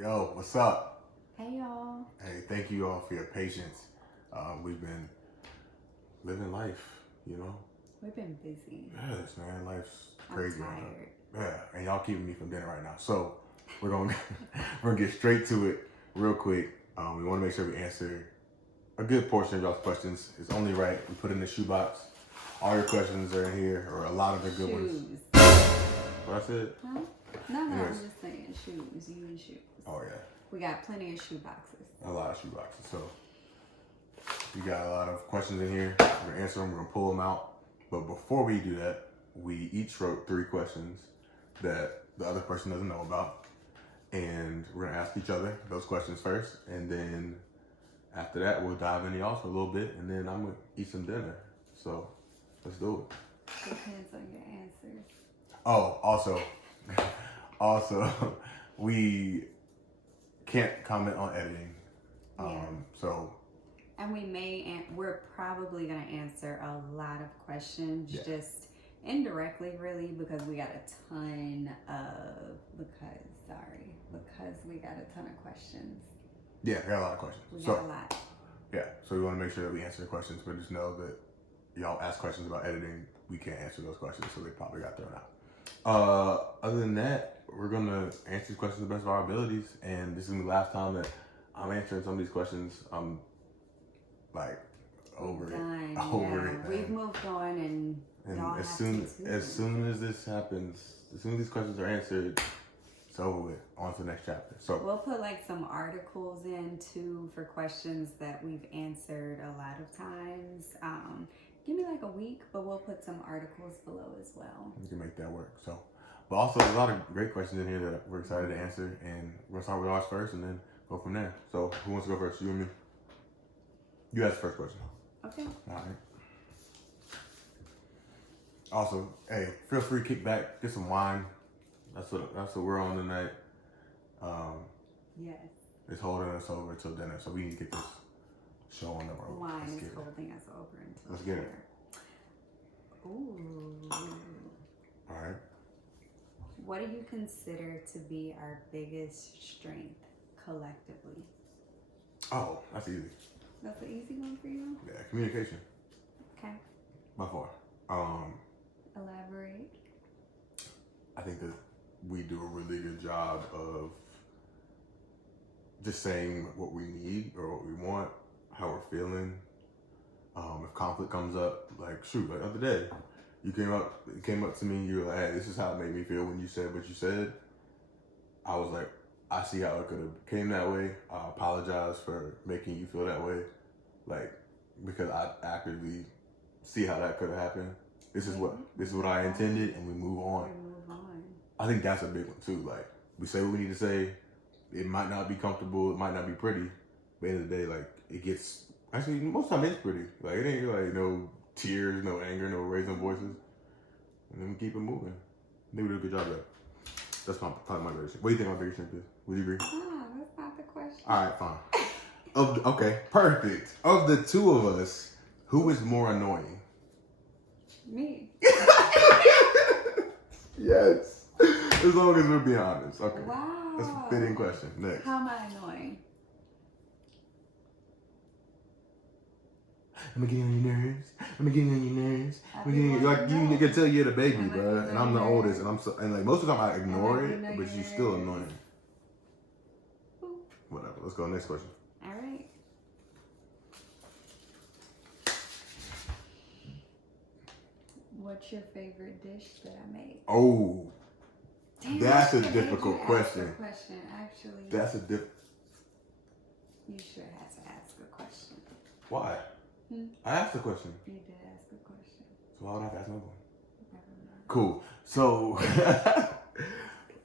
Yo, what's up? Hey y'all. Hey, thank you all for your patience. We've been living life, you know? We've been busy. Yes, man, life's I'm crazy. tired. Yeah, and y'all keeping me from dinner right now. So we're gonna we're gonna get straight to it real quick. We want to make sure we answer a good portion of y'all's questions. It's only right we put in the shoebox. All your questions are in here, or a lot of the good ones. What I said? Huh? No, I'm Anyways. just saying shoes. You need shoes. Oh yeah. We got plenty of shoe boxes. A lot of shoe boxes. So we got a lot of questions in here. We're gonna answer them. We're gonna pull them out. But before we do that, we each wrote 3 questions that the other person doesn't know about, and we're gonna ask each other those questions first, and then after that we'll dive into y'all for a little bit, and then I'm gonna eat some dinner. So let's do it. Depends on your answers. Oh, also, we can't comment on editing. Yeah. So. And we're probably going to answer a lot of questions, Yeah. just indirectly, really, because we got a ton of, questions. Yeah, I got a lot of questions. We got a lot. Yeah, so we want to make sure that we answer the questions, but just know that y'all ask questions about editing. We can't answer those questions, so they probably got thrown out. Other than that, we're going to answer these questions to the best of our abilities, and this is the last time that I'm answering some of these questions. I'm like over it. We've moved on, and y'all as have soon to too. as soon as this happens, as soon as these questions are answered, it's over with. On to the next chapter. So we'll put like some articles in too for questions that we've answered a lot of times. Give me like a week, but we'll put some articles below as well. We can make that work. So, but also there's a lot of great questions in here that we're excited to answer, and we're gonna start with ours first, and then go from there. So who wants to go first? You or me? You ask the first question. Okay. All right. Also, hey, feel free to kick back, get some wine. That's what we're on tonight. Yes. It's holding us over till dinner, so we need to get this show on the road. Wine is holding us over until Let's get it. Ooh. All right. What do you consider to be our biggest strength collectively? Oh, that's easy. That's an easy one for you? Yeah, communication. Okay. By far. Elaborate. I think that we do a really good job of just saying what we need or what we want, how we're feeling. If conflict comes up, like shoot, like the other day, you came up to me, you were like, hey, this is how it made me feel when you said what you said. I was like, I see how it could have came that way. I apologize for making you feel that way. Like, because I actively see how that could have happened. This is what I intended, and we move on. I think that's a big one too. Like, we say what we need to say. It might not be comfortable. It might not be pretty. But at the end of the day, like, it gets, actually, most of the time it's pretty. Like, it ain't like no tears, no anger, no raising voices. And then we keep it moving. I think we do a good job of that. That's probably my biggest strength. What do you think my biggest strength is? Would you agree? That's not the question. All right, fine. Okay, perfect. Of the two of us, who is more annoying? Me. Yes. As long as we're being honest. Okay. Wow. That's a fitting question. Next. How am I annoying? I'm getting on your nerves. Like, you can tell you're the baby, bro, and I'm the oldest, and like most of the time I ignore it, but you're still annoying. Whatever. Let's go next question. All right. What's your favorite dish that I made? Oh, that's a difficult difficult question. Actually. That's a difficult. You should have to ask a question. Why? I asked the question. You did ask a question. So why would I have to ask another one? Never mind. Cool. So,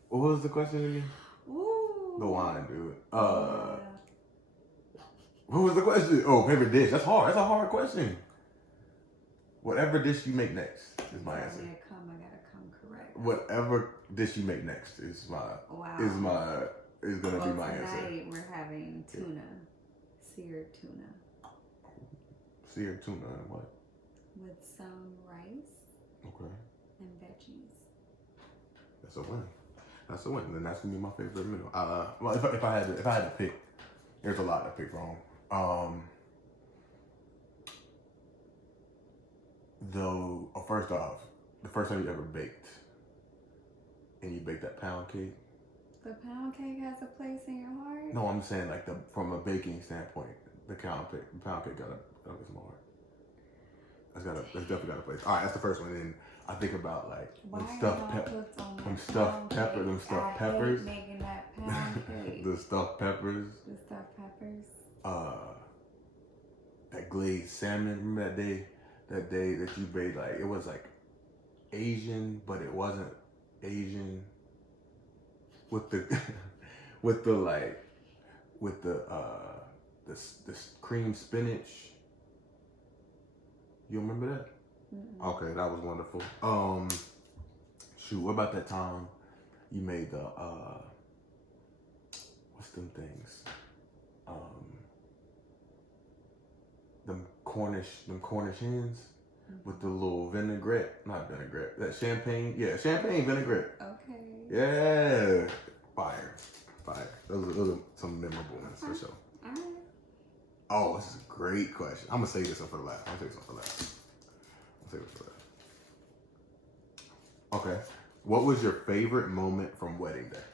what was the question again? Ooh. The wine, dude. Yeah. What was the question? Oh, favorite dish. That's hard. That's a hard question. Whatever dish you make next is my answer. I gotta come correct. Whatever dish you make next is gonna be my answer. Tonight we're having tuna, seared tuna. Seared tuna and what? With some rice. Okay. And veggies. That's a win. That's a win. Then that's gonna be my favorite meal. Well, if I had to pick, there's a lot to pick from. Though, first off, the first time you ever baked, and you baked that pound cake. The pound cake has a place in your heart? No, I'm saying like from a baking standpoint, the pound cake got a place in my heart. That's definitely got a place. All right, that's the first one. Then I think about like them stuffed peppers. I hate making that pound cake. The stuffed peppers. The stuffed peppers. That glazed salmon. Remember that day that you made, like it was like Asian, but it wasn't Asian. With the cream spinach. You remember that? Mm-mm. Okay, that was wonderful. Shoot, what about that time you made the what's them things? Them Cornish hens with the little not vinaigrette, that champagne vinaigrette. Okay. Yeah, fire. Those are some memorable ones for sure. All right. Oh, this is a great question. I'm gonna save this one for last. Okay. What was your favorite moment from wedding day?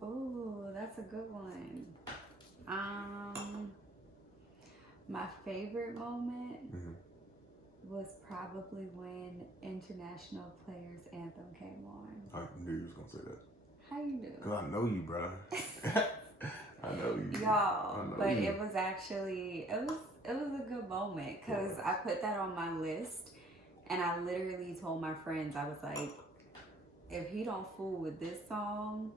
Oh, that's a good one. My favorite moment was probably when International Players Anthem came on. I knew you was gonna say that. How you knew? Cause I know you, bro. I know you, y'all. But you. It was actually it was a good moment because I put that on my list, and I literally told my friends, I was like, if he don't fool with this song,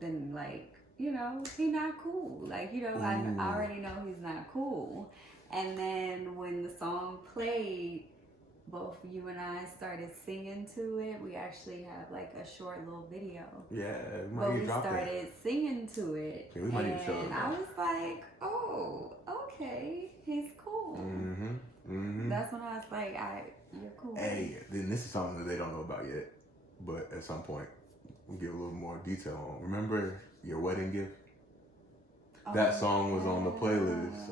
then like, you know, he not cool. Like, you know, I already know he's not cool. And then when the song played, both you and I started singing to it. We actually have like a short little video. Yeah, we started singing to it. Yeah, we might need to show it. And I was like, oh, okay, he's cool. That's when I was like, you're cool. Hey, then this is something that they don't know about yet, but at some point we'll give a little more detail on. Remember your wedding gift? That song was on the playlist.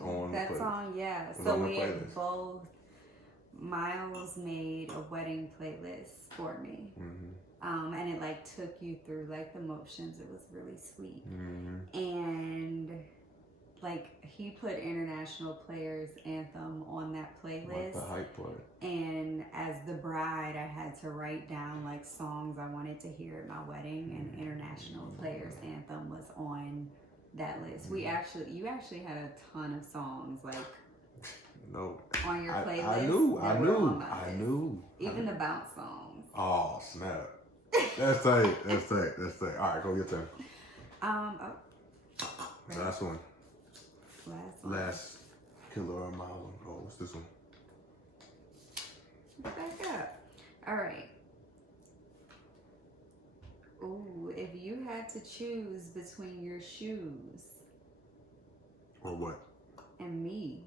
Song, yeah. So we had both. Miles made a wedding playlist for me, and it like took you through like the motions. It was really sweet, and like he put International Players Anthem on that playlist. Like the hype part. And as the bride, I had to write down like songs I wanted to hear at my wedding, and International Players Anthem was on that list. You actually had a ton of songs like. No. On your playlist. I knew. Even the bounce songs. Oh, snap. That's tight. All right, go your turn. Last one. Last killer or mile. Oh, what's this one? Back up. All right. Ooh, if you had to choose between your shoes. Or what? And me.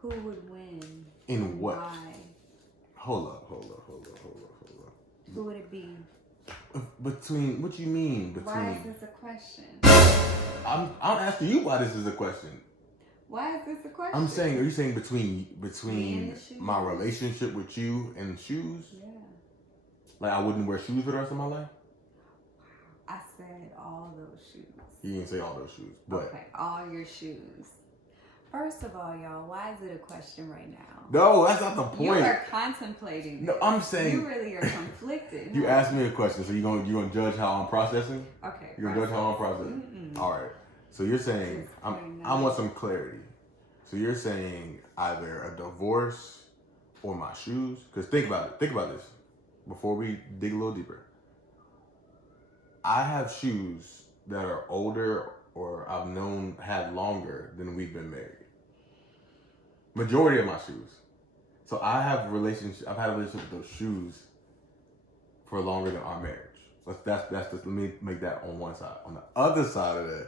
Who would win? In what? Why? Hold up. Who would it be? Between, what you mean between? Why is this a question? I'm asking you why this is a question. Why is this a question? I'm saying, are you saying between my relationship with you and shoes? Yeah. Like I wouldn't wear shoes for the rest of my life? I said all those shoes. You didn't say all those shoes, but okay, all your shoes. First of all, y'all, why is it a question right now? No, that's not the point. You are contemplating this. No, I'm saying you really are conflicted. You asked me a question, so you gonna judge how I'm processing? Okay. You're gonna judge how I'm processing. All right. So you're saying I want some clarity. So you're saying either a divorce or my shoes? Because think about it. Think about this. Before we dig a little deeper, I have shoes that are older or I've had longer than we've been married. Majority of my shoes. So I've had a relationship with those shoes for longer than our marriage. That's just, let me make that on one side. On the other side of that,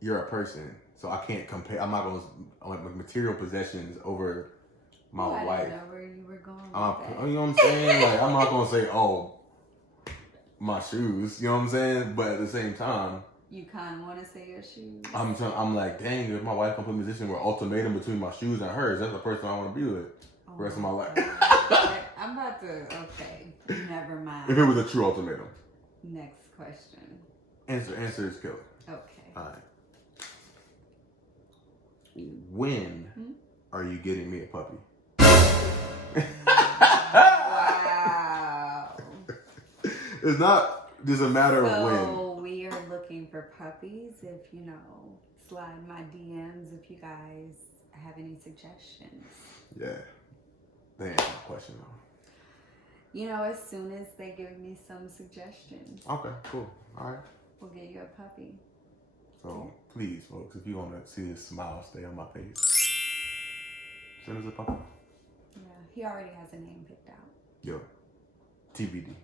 you're a person, so I can't compare. I'm not going to like material possessions over my wife. I didn't know where you were going with You know what I'm saying? Like, I'm not gonna say, oh, my shoes. You know what I'm saying? But at the same time, you kind of want to say your shoes. I'm like, dang, if my wife comes put in a position where ultimatum between my shoes and hers, that's the person I want to be with the rest of my life. I'm about to. Okay, never mind. If it was a true ultimatum. Next question. Answer is killer. Okay. All right. When are you getting me a puppy? Wow. It's not just a matter of when. So we are looking for puppies. If slide my DMs if you guys have any suggestions. Yeah. They ain't no question though. As soon as they give me some suggestions. Okay, cool. All right. We'll get you a puppy. So please, folks, if you want to see this smile stay on my face, send us a puppy. Yeah, he already has a name picked out. Yo, TBD.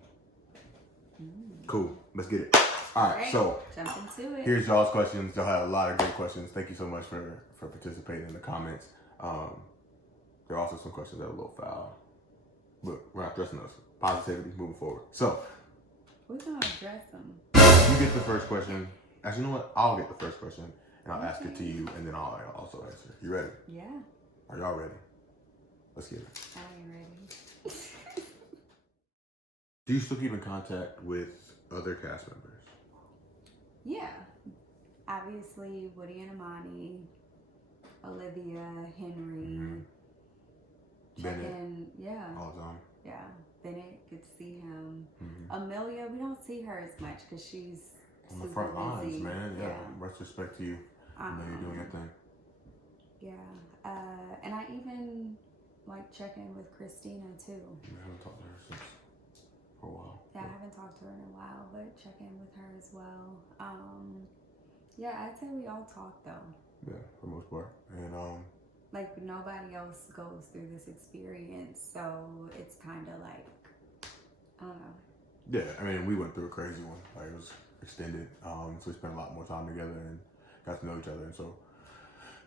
Cool. Let's get it. All right. So jump into it. Here's y'all's questions. Y'all had a lot of great questions. Thank you so much for participating in the comments. There are also some questions that are a little foul, but we're not addressing those. Positivity, moving forward. So we're gonna address them. You get the first question. Actually, you know what? I'll get the first question, and I'll ask it to you, and then I'll also answer. You ready? Yeah. Are y'all ready? Let's get it. I ain't ready. Do you still keep in contact with other cast members? Yeah. Obviously, Woody and Amani, Olivia, Henry. Bennett. Yeah. All the time. Yeah. Bennett, good to see him. Amelia, we don't see her as much because she's on the front lines, busy. man. Yeah. Much respect to you. I know you're doing your thing. Yeah. And I even check in with Christina too. I haven't talked to her since for a while. Yeah, I haven't talked to her in a while, but check in with her as well. Yeah, I'd say we all talk though. Yeah, for the most part. And nobody else goes through this experience, so it's kind of I don't know. Yeah, I mean, we went through a crazy one. It was extended, so we spent a lot more time together and got to know each other. And so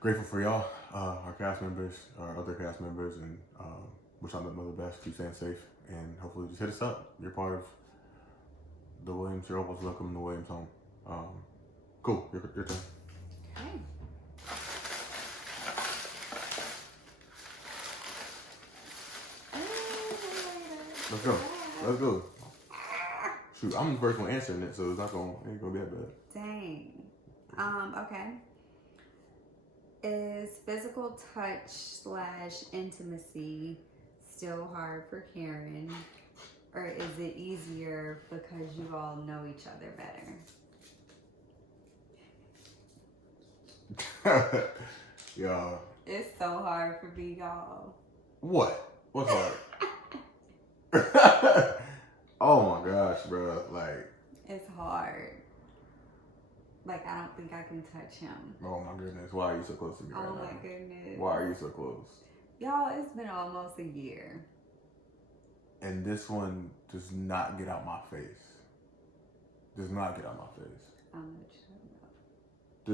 grateful for y'all, our cast members, our other cast members, and wish y'all nothing but the best. Keep staying safe, and hopefully just hit us up. You're part of the Williams. You're almost welcome in the Williams home. Cool. Your turn. Okay. Let's go. Let's go. Shoot, I'm the first one answering it, so it's ain't gonna be that bad. Dang. Okay. Is physical touch / intimacy still hard for Karen, or is it easier because you all know each other better? Yeah. It's so hard for me, y'all. What? What's hard? Oh my gosh, bro. It's hard. I don't think I can touch him. Oh my goodness. Why are you so close to me right now? Oh my goodness. Why are you so close? Y'all, it's been almost a year. And this one does not get out my face. Does not get out my face. I'm not sure.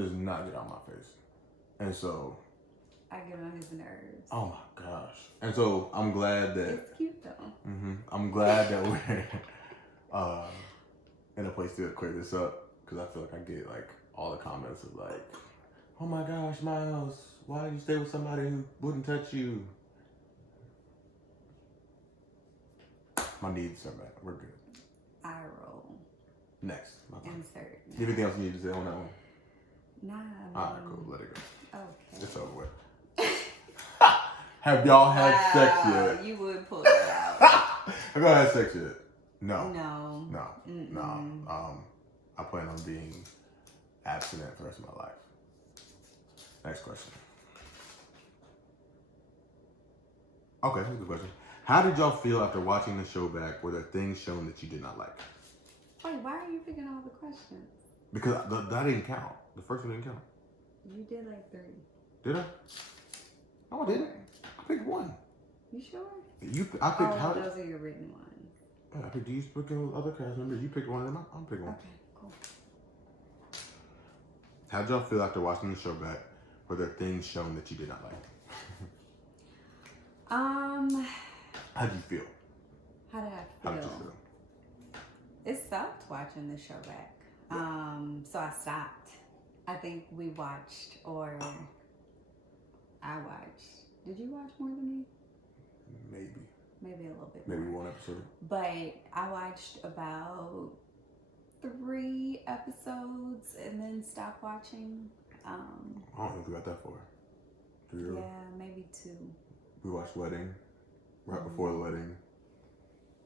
Does not get out my face. And so I get on his nerves. Oh my gosh. And so I'm glad that it's cute though. I'm glad that we're in a place to clear this up, because I feel like I get all the comments of oh my gosh, Miles, why did you stay with somebody who wouldn't touch you? My needs are met. We're good. I roll. Next. Insert. Anything else you need to say on that one? Nah. Alright, cool. Let it go. Okay. It's over with. Have y'all had sex yet? You would pull it out. Have y'all had sex yet? No. No. I plan on being abstinent for the rest of my life. Next question. Okay, here's the question. How did y'all feel after watching the show back? Were there things shown that you did not like? Wait, why are you picking all the questions? Because that didn't count. The first one didn't count. You did 3. Did I? No, I didn't. I picked one. You sure? I picked those are your written ones. Yeah, I picked these picking with other cast members. You picked one, and I'm picking one. Okay, cool. How did y'all feel after watching the show back? Were there things shown that you did not like? How'd you feel? How did I How feel? did you feel? It sucked watching the show back. So I stopped. I think we watched, or I watched. Did you watch more than me? Maybe. Maybe a little bit Maybe more. one episode. But I watched about 3 episodes and then stopped watching. I don't think we got that far. Yeah, maybe 2. We watched Wedding, right before the wedding.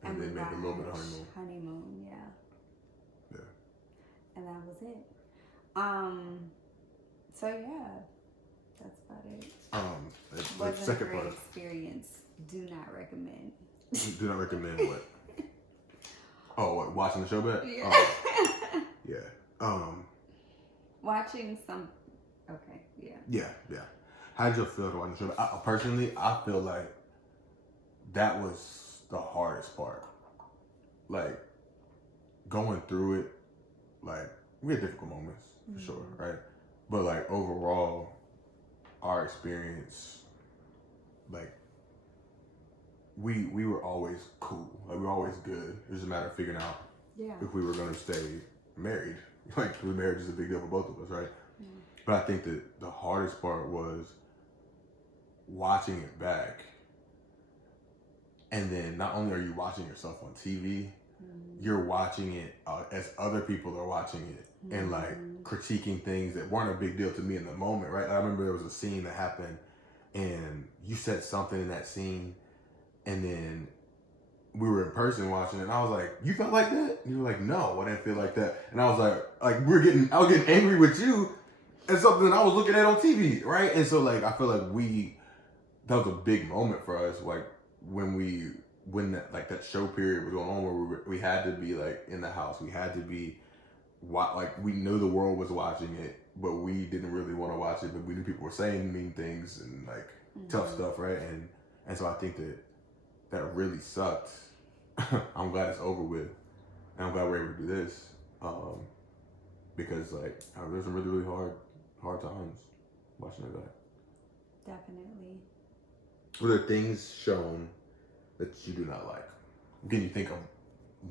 And then maybe a little bit of honeymoon. Honeymoon, yeah. Yeah. And that was it. So yeah, that's about it. The Wasn't a second great part. experience. Do not recommend. Do not recommend what? Oh, what? Watching the show back? Yeah. Oh, yeah. Watching some. Okay. Yeah. Yeah. How did you feel to watch the show back? Personally, I feel like that was the hardest part. Like, going through it, like, we had difficult moments, for sure, right? But, like, overall, our experience, like, we were always cool. Like, we were always good. It was just a matter of figuring out if we were going to stay married. Like, marriage is a big deal for both of us, right? Yeah. But I think that the hardest part was watching it back. And then not only are you watching yourself on TV, you're watching it as other people are watching it and like critiquing things that weren't a big deal to me in the moment, right? I remember there was a scene that happened and you said something in that scene and then we were in person watching it and I was like, you felt like that? And you were like, no, I didn't feel like that. And I was like I was getting angry with you at something that I was looking at on TV, right? And so like, I feel like that was a big moment for us, like when that show period was going on where we had to be like in the house, we had to be like we knew the world was watching it, but we didn't really want to watch it, but we knew people were saying mean things and like tough stuff, right? And so I think that really sucked. I'm glad it's over with, and I'm glad we're able to do this, because like there's some really hard times watching it back. Definitely. Were there things shown that you do not like? Can you think of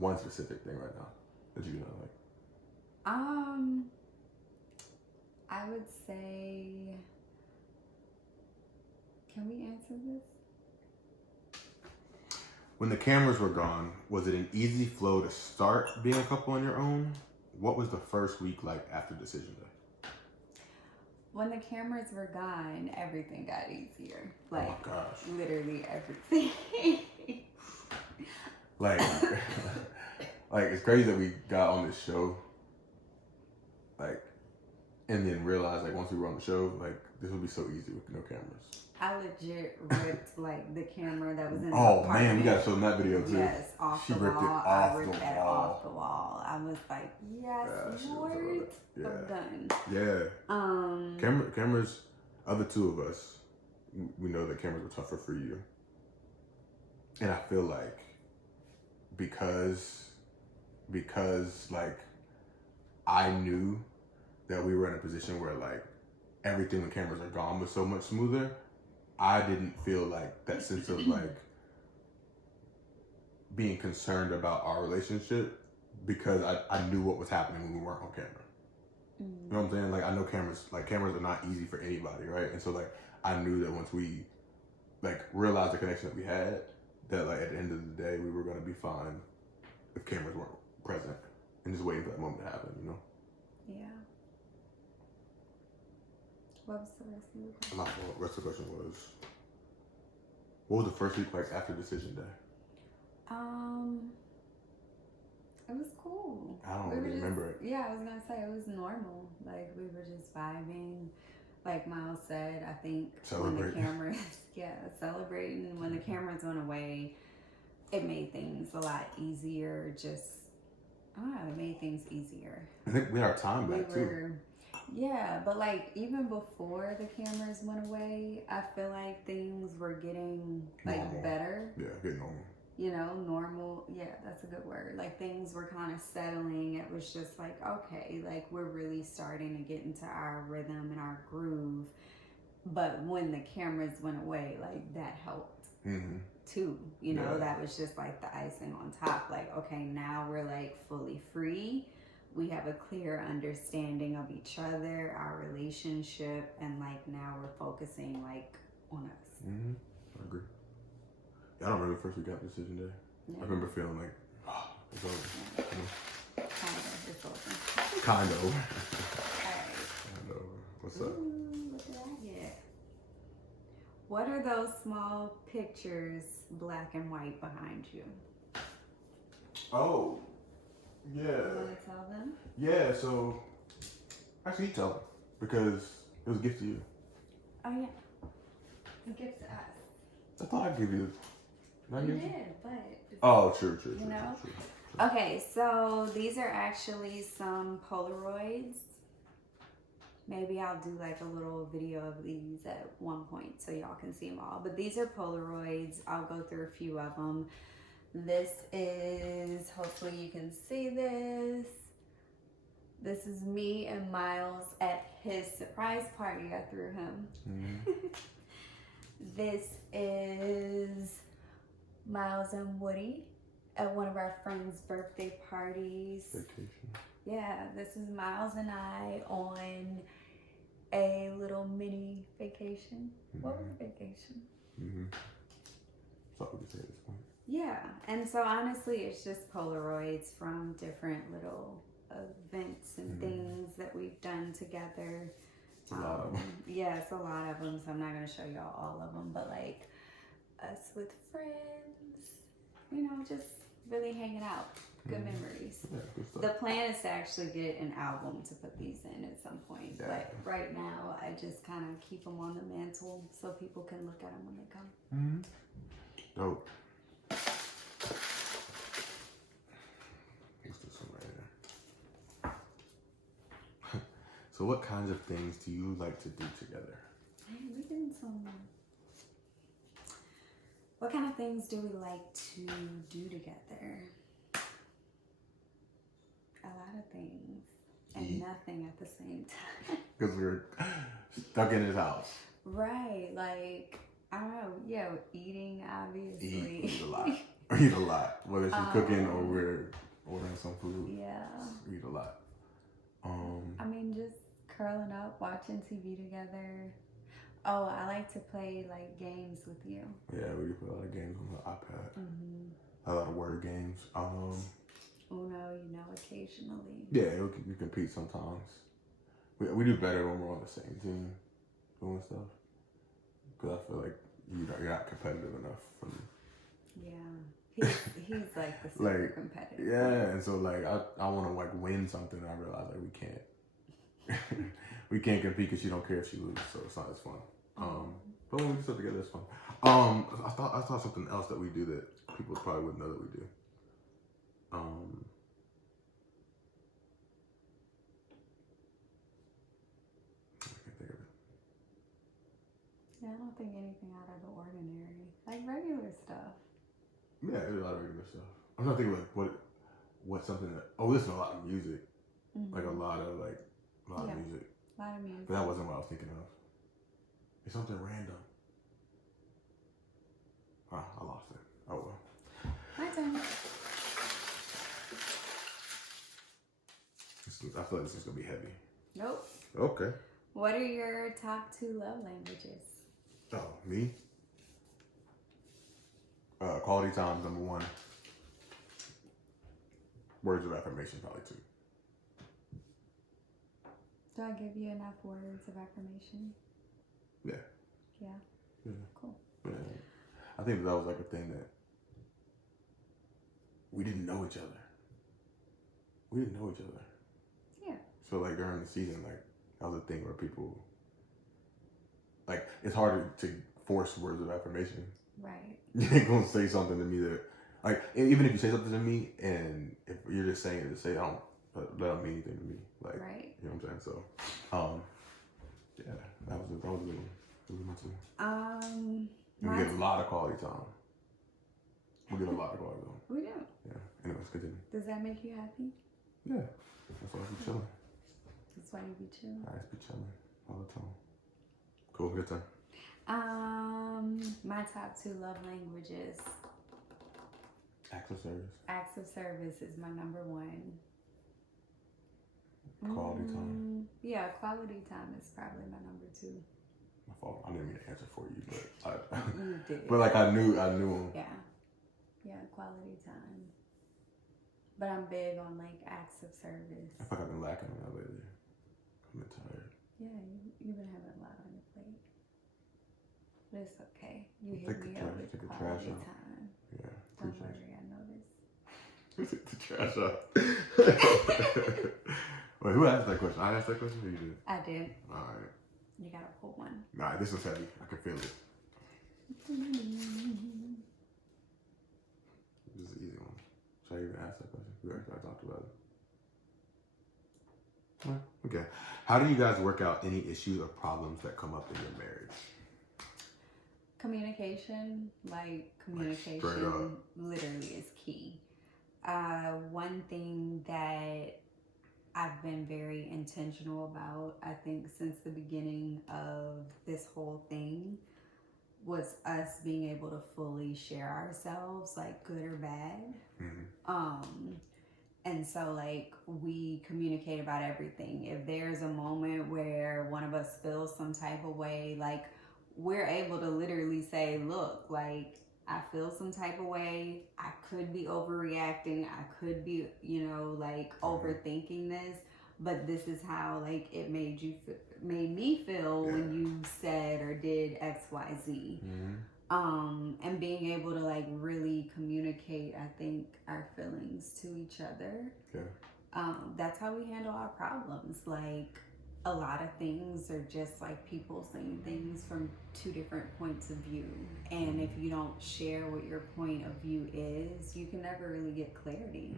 one specific thing right now that you do not like? I would say, can we answer this? When the cameras were gone, was it an easy flow to start being a couple on your own? What was the first week like after decision day? When the cameras were gone, everything got easier. Like, oh my gosh. Literally everything. like it's crazy that we got on this show, like, and then realized like once we were on the show, like this would be so easy with no cameras. I legit ripped like the camera that was in the apartment. apartment. Man, we gotta show them that video too. Yes, off she the ripped wall. it I ripped that off the wall. I was like, yes, Lord, I'm done. Yeah. Cameras. Other two of us, we know that cameras were tougher for you, and I feel like because like I knew that we were in a position where like everything when cameras are gone was so much smoother. I didn't feel like that sense of like being concerned about our relationship because I knew what was happening when we weren't on camera. You know what I'm saying? Like I know cameras are not easy for anybody, right? And so like I knew that once we like realized the connection that we had, that like at the end of the day we were gonna be fine if cameras weren't present and just waiting for that moment to happen, you know? Yeah. What was the rest of the question? My fault. The rest of the question was, what was the first week like after decision day? It was cool. I don't really remember it. Yeah, I was gonna say it was normal. Like we were just vibing. Like Miles said, I think when the cameras, celebrating. When the cameras went away, it made things a lot easier. It made things easier. I think we had our time back too. Yeah, but like even before the cameras went away, I feel like things were getting like normal. Better. Yeah, getting normal. You know, normal. Yeah, that's a good word. Like things were kind of settling. It was just like, okay, like we're really starting to get into our rhythm and our groove. But when the cameras went away, like that helped. too. You know, Yeah. that was just like the icing on top. Like, okay, now we're like fully free. We have a clear understanding of each other, our relationship, and like now we're focusing like on us. Mm-hmm. I agree. Yeah, I don't remember the first week after decision day. Yeah. I remember feeling like, oh, it's over. Yeah. Kind of, it's over. Kind of over. Alright. Kind of over. What's up? Ooh, what did I get? What are those small pictures, black and white, behind you? Oh, yeah. You want to tell them? Yeah, so actually you tell them because it was a gift to you. Oh, yeah. A gift to us. I thought I'd give you. Did I You give you? did, but... Oh, true. You know? Okay, so these are actually some Polaroids. Maybe I'll do like a little video of these at one point so y'all can see them all. But these are Polaroids. I'll go through a few of them. This is, hopefully you can see this. This is me and Miles at his surprise party I threw him. Mm-hmm. This is Miles and Woody at one of our friends' birthday parties. Vacation. Yeah, this is Miles and I on a little mini vacation. Mm-hmm. What was a vacation? Mm-hmm. That's all we can say at this point. Yeah, and so honestly, it's just Polaroids from different little events and things that we've done together. It's a lot of them. Yeah, it's a lot of them, so I'm not going to show y'all all of them, but like us with friends, you know, just really hanging out. Good memories. Yeah, good stuff. The plan is to actually get an album to put these in at some point, but right now I just kind of keep them on the mantle so people can look at them when they come. Mm-hmm. Dope. Let's do some right here. So what kinds of things do you like to do together? Hey, we doing some... What kind of things do we like to do together? A lot of things. And Eat. nothing at the same time. Because we're stuck in his house. Right, like, I don't know, yeah, eating, obviously. Eat a lot. Eat a lot. Whether she's cooking or we're ordering some food. Yeah. Eat a lot. I mean, just curling up, watching TV together. Oh, I like to play, like, games with you. Yeah, we do play a lot of games on the iPad. Mm-hmm. A lot of word games. Uno, you know, occasionally. Yeah, we compete sometimes. We do better when we're on the same team doing stuff. Because I feel like you're not competitive enough for me. Yeah. He's like the super competitive. Yeah, and so like I want to like win something. And I realize like we can't. We can't compete because she don't care if she loses, so it's not as fun. But when we do stuff together, it's fun. I thought something else that we do that people probably wouldn't know that we do. I can't think of it. Yeah, I don't think anything out of the ordinary. Like regular stuff. Yeah, there's a lot of regular stuff. I'm trying to think of like what's something that listen to a lot of music. Mm-hmm. Like a lot of music. A lot of music. But that wasn't what I was thinking of. It's something random. I lost it. Oh well. My turn. I feel like this is gonna be heavy. Nope. Okay. What are your top 2 love languages? Oh, me? Quality time, number 1. Words of affirmation, probably 2. Do I give you enough words of affirmation? Yeah. Yeah. Yeah. Cool. Yeah. I think that was like a thing that we didn't know each other. Yeah. So like during the season, like that was a thing where people like it's harder to force words of affirmation. Right. You ain't gonna say something to me that like even if you say something to me and if you're just saying it to say that don't mean anything to me. Like right. You know what I'm saying? So yeah, that was a good one. Those are my 2. And we get a lot of quality time. We get a lot of quality time. We do. Yeah. Anyways, continue. Does that make you happy? Yeah. That's why I be chilling. That's why you be chilling. I just be chilling all the time. Cool. Good time. My top 2 love languages. Acts of service. Acts of service is my number 1. Quality time. Yeah, quality time is probably my number 2. My fault. I didn't mean to answer for you, but You did. But like I knew him. Yeah, quality time. But I'm big on like acts of service. I feel like I've been lacking on that lately. I've been tired. Yeah, you've been having a lot on your plate. But it's okay. You hit Take me the up trash- with take the quality trash out. time. Yeah, Don't appreciate worry, I know this. you. Take the trash out. Wait, who asked that question? I asked that question or you did? I did. Alright. You gotta pull one. Nah, this is heavy. I can feel it. This is an easy one. Should I even ask that question? We already talked about it. Okay. How do you guys work out any issues or problems that come up in your marriage? Communication, like straight communication up. literally is key. One thing that I've been very intentional about, I think since the beginning of this whole thing, was us being able to fully share ourselves, like good or bad. And so like we communicate about everything. If there's a moment where one of us feels some type of way, like we're able to literally say, look, like I feel some type of way. I could be overreacting. I could be, like overthinking this, but this is how like it made me feel when you said or did X, Y, Z. And being able to like really communicate, I think, our feelings to each other. That's how we handle our problems. Like a lot of things are just like people saying things from 2 different points of view. And if you don't share what your point of view is, you can never really get clarity.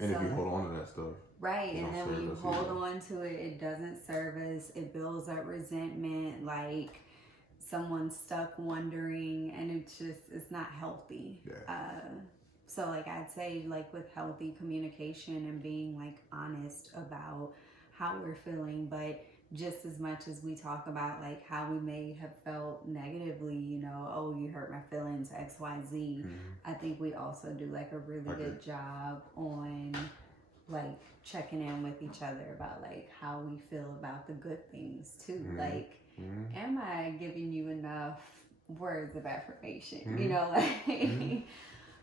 And if you hold on to that stuff. Right, and then when you hold on to it, it doesn't serve us. It builds up resentment, like someone's stuck wondering, and it's not healthy. So like I'd say like with healthy communication and being like honest about how we're feeling, but just as much as we talk about like how we may have felt negatively, oh, you hurt my feelings, X, Y, Z. I think we also do like a really good job on like checking in with each other about like how we feel about the good things too. Like, am I giving you enough words of affirmation? Like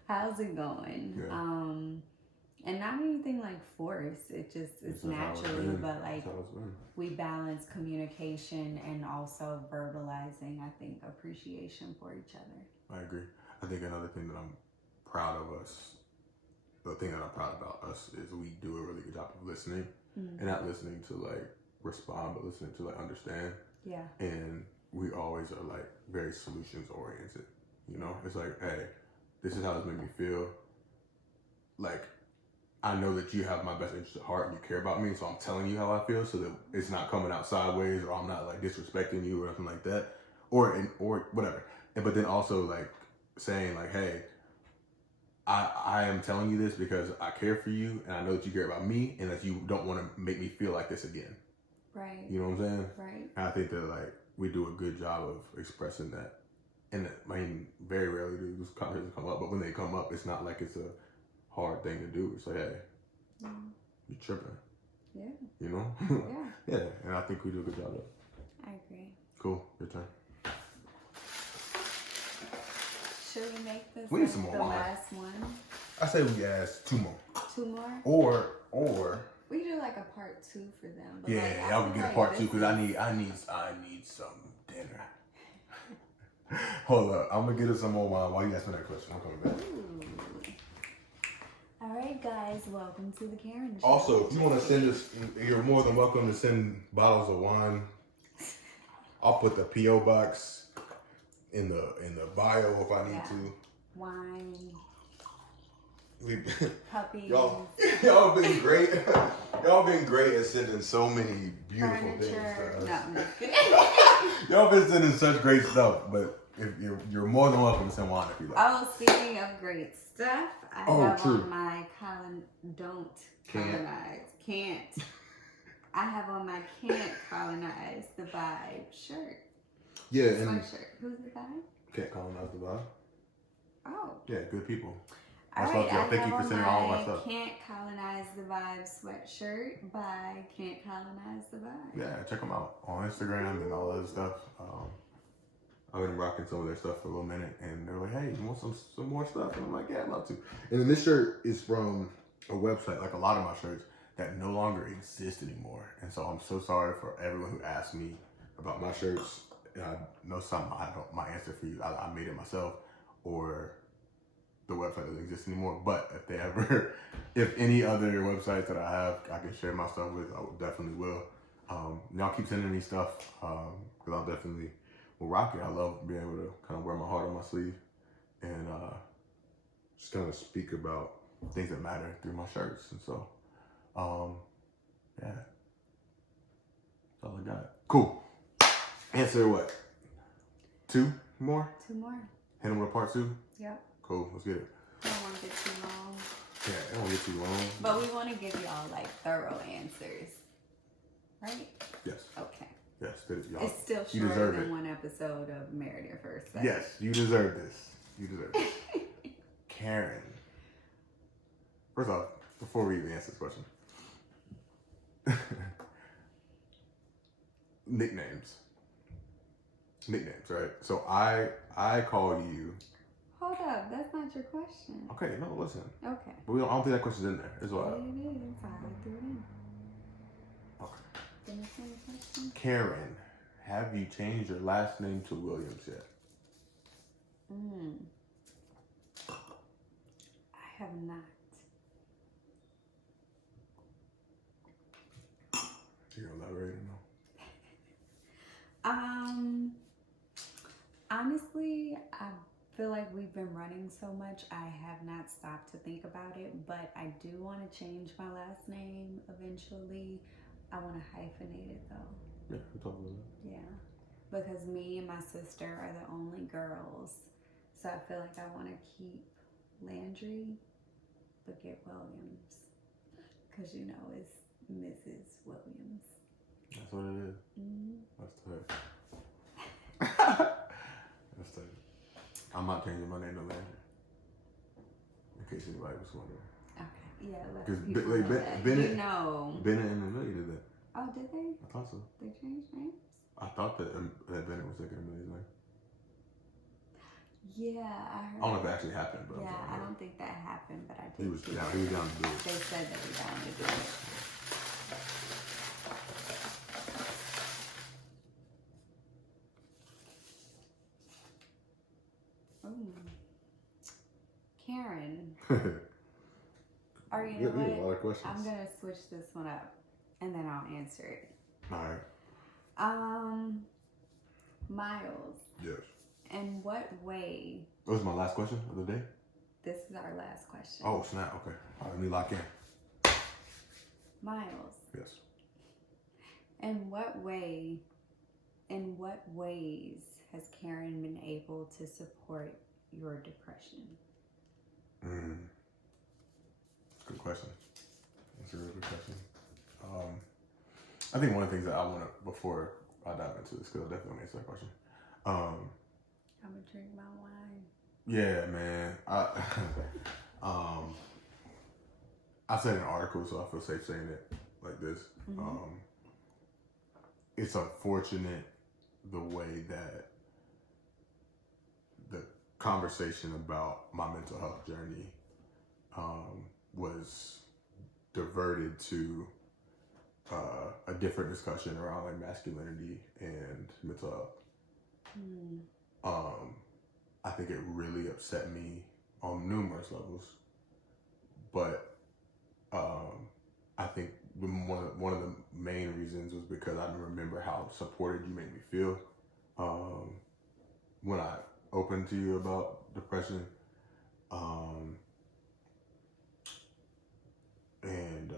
how's it going? And not anything like forced. It's naturally, but like we balance communication and also verbalizing, I think, appreciation for each other. I agree. I think another thing that I'm proud of us, the thing that I'm proud about us is we do a really good job of listening and not listening to like respond, but listening to like understand. And we always are like very solutions oriented. It's like, hey, this is how this made me feel. Like, I know that you have my best interest at heart and you care about me, so I'm telling you how I feel so that it's not coming out sideways or I'm not like disrespecting you or nothing like that, or whatever. But then also like saying like, hey, I am telling you this because I care for you and I know that you care about me and that you don't want to make me feel like this again. Right. You know what I'm saying? Right. And I think that like we do a good job of expressing that. And I mean, very rarely do these conversations come up, but when they come up, it's not like it's a hard thing to do. It's like, hey, you tripping. Yeah. Yeah. And I think we do a good job of it. I agree. Cool. Your turn. Should we make this We need some more the wine. last one? I say we ask 2 more. 2 more? Or We do like a part 2 for them. But yeah, like, I would get a part 2 because I need some dinner. Hold up, I'm gonna get us some more wine while you ask me that question. I'm coming back. All right, guys, welcome to the Karen Show. Also, if you want to send us, you're more than welcome to send bottles of wine. I'll put the PO box in the bio if I need to. Wine. Puppies. Y'all been great. Y'all been great at sending so many beautiful things to us. No. Y'all been sending such great stuff, but if you're more than welcome to send wine if you like. Oh, speaking of great stuff, I have on my I have on my Can't Colonize the Vibe shirt. Yeah, and Sweatshirt. Who's the guy? Can't Colonize the Vibe. Oh. Yeah, good people. All Much right, love to y'all. I Thank have you for on sending all of my our stuff. Can't Colonize the Vibe sweatshirt by Can't Colonize the Vibe. Yeah, check them out on Instagram and all that other stuff. I've been rocking some of their stuff for a little minute, and they're like, "Hey, you want some more stuff?" And I'm like, "Yeah, I'd love to." And then this shirt is from a website, like a lot of my shirts, that no longer exist anymore. And so I'm so sorry for everyone who asked me about my shirts. And I know my answer for you, I made it myself, or the website doesn't exist anymore. But if they ever, if any other websites that I have, I can share my stuff with, I definitely will. Y'all keep sending me stuff, because I'll definitely will rock it. I love being able to kind of wear my heart on my sleeve and just kind of speak about things that matter through my shirts. And so, yeah, that's all I got. Cool. Answer what? 2 more? 2 more. Hit them with a part 2? Yep. Cool. Let's get it. I don't want to get too long. Yeah, it don't get too long. But we want to give y'all like thorough answers. Right? Yes. Okay. Yes. Y'all, It's still you shorter deserve than it. one episode of Married at First Sight. Yes, you deserve this. You deserve this. Karen. First off, before we even answer this question, nicknames, right? So I call you. Hold up, that's not your question. Okay, no, listen. Okay. But I don't think that question's in there. Is why. It is. I threw it in. Okay. Finish my question. Karen, have you changed your last name to Williams yet? I have not. You gonna elaborate or no? Honestly, I feel like we've been running so much, I have not stopped to think about it, but I do want to change my last name eventually. I want to hyphenate it though. Yeah, we talked about that. Yeah, because me and my sister are the only girls, so I feel like I want to keep Landry, but get Williams, because you know it's Mrs. Williams. That's what it is. Mm-hmm. That's tight. That's tight. I'm not changing my name to Landry. In case anybody was wondering. Okay, yeah, let Because people like, know that. Bennett, You know. Bennett and Amelia did that. Oh, did they? I thought so. They changed names? I thought that Bennett was taking Amelia's name. Yeah, I heard. I don't know if it actually happened, but yeah, I'm I don't think that happened, but I did. He was down to do it. They said they were down to do it. Karen. Or you know what? A lot of questions. I'm gonna switch this one up, and then I'll answer it. All right. Miles. Yes. In what way? That was my last question of the day. This is our last question. Oh snap! Okay. All right, let me lock in. Miles. Yes. In what ways has Karen been able to support your depression? Good question. That's a really good question. I think one of the things that I want to, before I dive into this, because I definitely want to answer that question. I'm gonna drink my wine. Yeah, man. I said an article, so I feel safe saying it like this. Mm-hmm. It's unfortunate the way that the conversation about my mental health journey was diverted to a different discussion around like masculinity and mental health. I think it really upset me on numerous levels, but I think one of the main reasons was because I remember how supported you made me feel when I opened to you about depression, and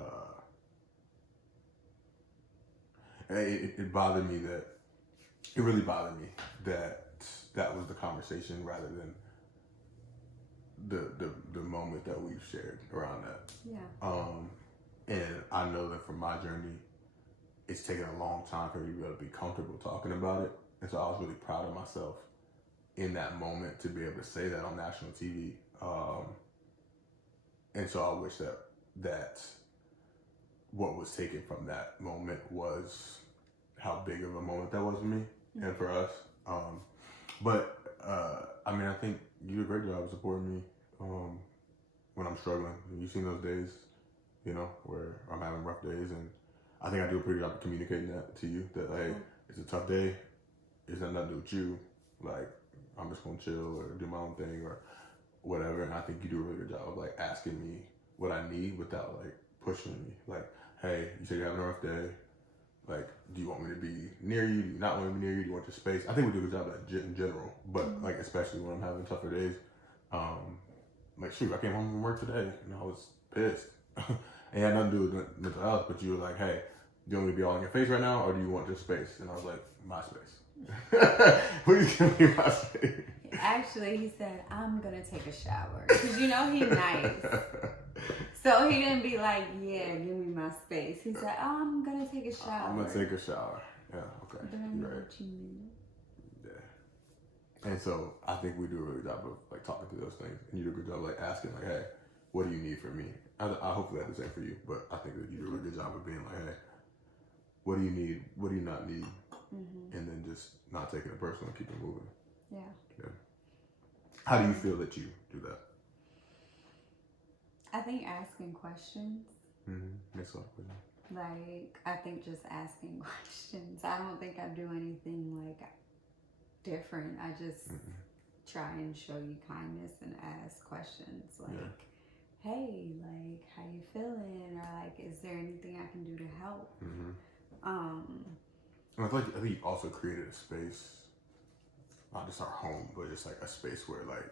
it bothered me that it really bothered me that was the conversation rather than the moment that we've shared around that. Yeah. And I know that for my journey, it's taken a long time for me to be able to be comfortable talking about it. And so I was really proud of myself in that moment to be able to say that on national TV. And so I wish that what was taken from that moment was how big of a moment that was for me and for us. But I mean, I think you do a great job of supporting me when I'm struggling. You've seen those days, you know, where I'm having rough days, and I think I do a pretty good job of communicating that to you. That hey, it's a tough day. It's nothing to do with you. Like, I'm just gonna chill or do my own thing or whatever. And I think you do a really good job of like asking me what I need without like pushing me. Like, hey, you said you're having a rough day. Like, do you want me to be near you? Do you not want me to be near you? Do you want your space? I think we do a good job of that in general, but like especially when I'm having tougher days. Like shoot, I came home from work today and I was pissed. It had nothing to do with mental health, but you were like, hey, do you want me to be all in your face right now, or do you want your space? And I was like, my space. Please give me my space. Actually, he said, I'm gonna take a shower. Because you know he's nice. So he didn't be like, yeah, give me my space. He said, oh, I'm gonna take a shower. I'm gonna take a shower. Yeah, okay. But I know what you mean. Yeah. And so I think we do a really good job of like talking through those things. And you do a good job of like asking like, hey, what do you need from me? I hopefully I do the same for you, but I think that you do a really good job of being like, hey, what do you need? What do you not need? And then just not taking it personal and keeping moving. Yeah. How do you feel that you do that? I think asking questions. Makes a lot of sense. Like, I think just asking questions. I don't think I do anything like different. I just try and show you kindness and ask questions. Like, hey, like, how you feeling? Or like, is there anything I can do to help? And I think you also created a space, not just our home, but just like a space where like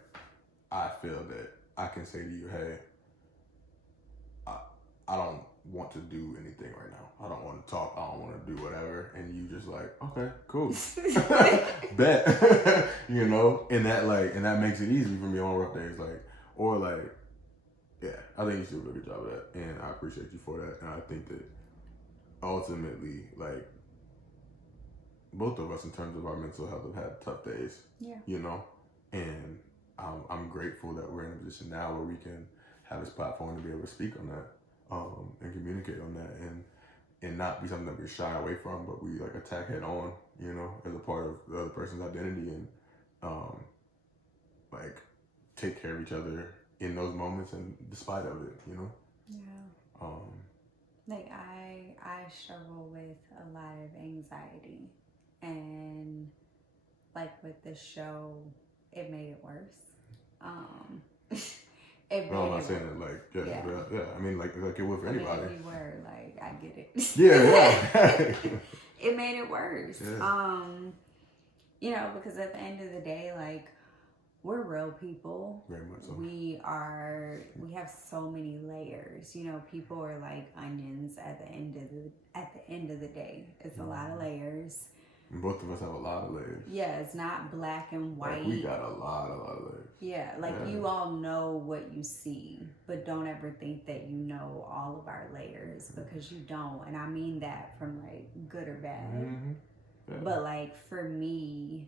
I feel that I can say to you, hey, I don't want to do anything right now. I don't want to talk. I don't want to do whatever. And you just like, okay, cool. Bet. You know, and that makes it easy for me on rough days. Like, or like, yeah, I think you should do a good job of that. And I appreciate you for that. And I think that ultimately, like, both of us in terms of our mental health have had tough days. Yeah. You know? And I'm grateful that we're in a position now where we can have this platform to be able to speak on that. And communicate on that and not be something that we shy away from, but we like attack head on, you know, as a part of the other person's identity and like take care of each other in those moments and despite of it, you know? Yeah. Like I struggle with a lot of anxiety, and like with the show, it made it worse. I'm not saying it like, yeah. I mean, like it would for anybody. If you were, like, I get it. Yeah. It made it worse. Yeah. You know, because at the end of the day, like, we're real people. Very much so. We have so many layers. You know, people are like onions at the end of the day. It's a lot of layers. And both of us have a lot of layers. Yeah, it's not black and white. Like we got a lot of layers. Yeah, like you all know what you see, but don't ever think that you know all of our layers, because you don't. And I mean that from like good or bad. Yeah. But like for me,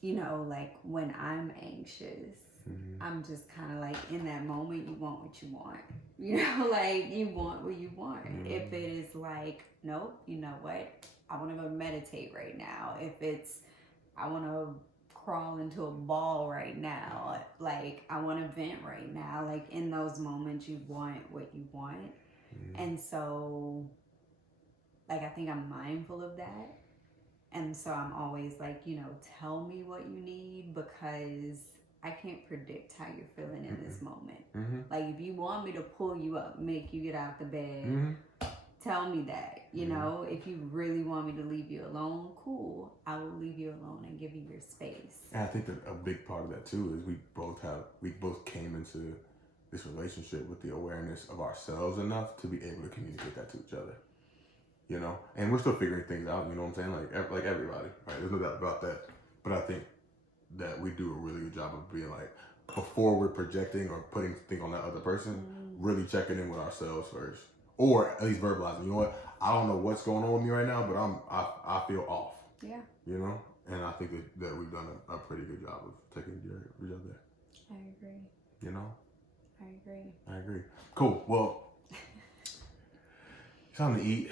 you know, like when I'm anxious, I'm just kind of like in that moment, you want what you want. You know, like you want what you want. If it is like, nope, you know what? I want to go meditate right now. If it's, I want to crawl into a ball right now. Like, I want to vent right now. Like, in those moments, you want what you want. And so, like, I think I'm mindful of that. And so I'm always like, you know, tell me what you need, because I can't predict how you're feeling in this moment. Like, if you want me to pull you up, make you get out the bed, tell me that. You know, if you really want me to leave you alone, cool. I will leave you alone and give you your space. And I think that a big part of that too is we both came into this relationship with the awareness of ourselves enough to be able to communicate that to each other. You know, and we're still figuring things out. You know what I'm saying? Like everybody, right? There's no doubt about that. But I think that we do a really good job of being like, before we're projecting or putting things on that other person, really checking in with ourselves first. Or at least verbalizing, you know what? I don't know what's going on with me right now, but I feel off. Yeah. You know? And I think that we've done a pretty good job of taking care of each other. I agree. You know? I agree. I agree. Cool. Well, it's time to eat.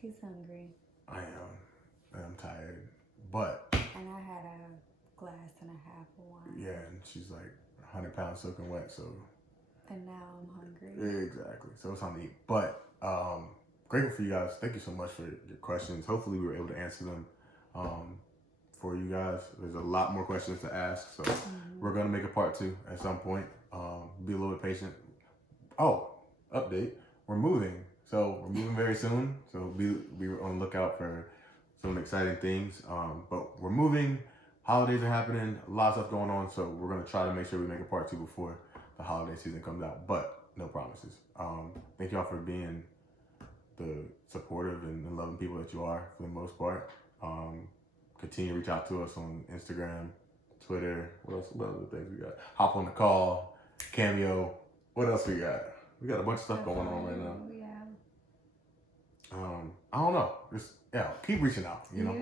He's hungry. I am. And I'm tired. But. And I had a glass and a half of wine. Yeah, and she's like 100 pounds soaking wet, so. And now I'm hungry. Exactly. So it's time to eat. But grateful for you guys. Thank you so much for your questions. Hopefully we were able to answer them for you guys. There's a lot more questions to ask, so we're gonna make a part 2 at some point. Be a little bit patient. Oh, update. We're moving. So we're moving very soon. So be on the lookout for some exciting things. But we're moving. Holidays are happening. A lot of stuff going on. So we're gonna try to make sure we make a part 2 before the holiday season comes out. But no promises. Thank y'all for being the supportive and loving people that you are for the most part. Continue to reach out to us on Instagram, Twitter. What else? What other things we got? Hop on the call, Cameo. What else we got? We got a bunch of stuff going on right now. Yeah. I don't know. Just keep reaching out. You know,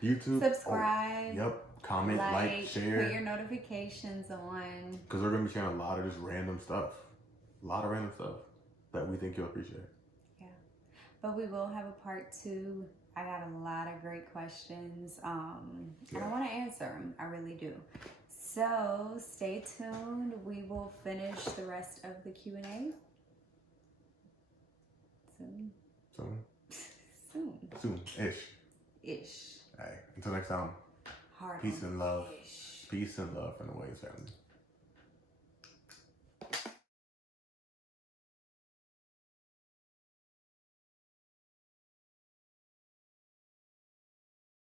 YouTube, subscribe. Yep. Comment, like, share. Put your notifications on. Because we're gonna be sharing a lot of just random stuff. A lot of random stuff that we think you'll appreciate. Yeah. But we will have a part 2. I got a lot of great questions. And I want to answer them. I really do. So stay tuned. We will finish the rest of the Q&A soon. Soon-ish. All right. Until next time. Hard Peace and love. ish. Peace and love from the Williams family.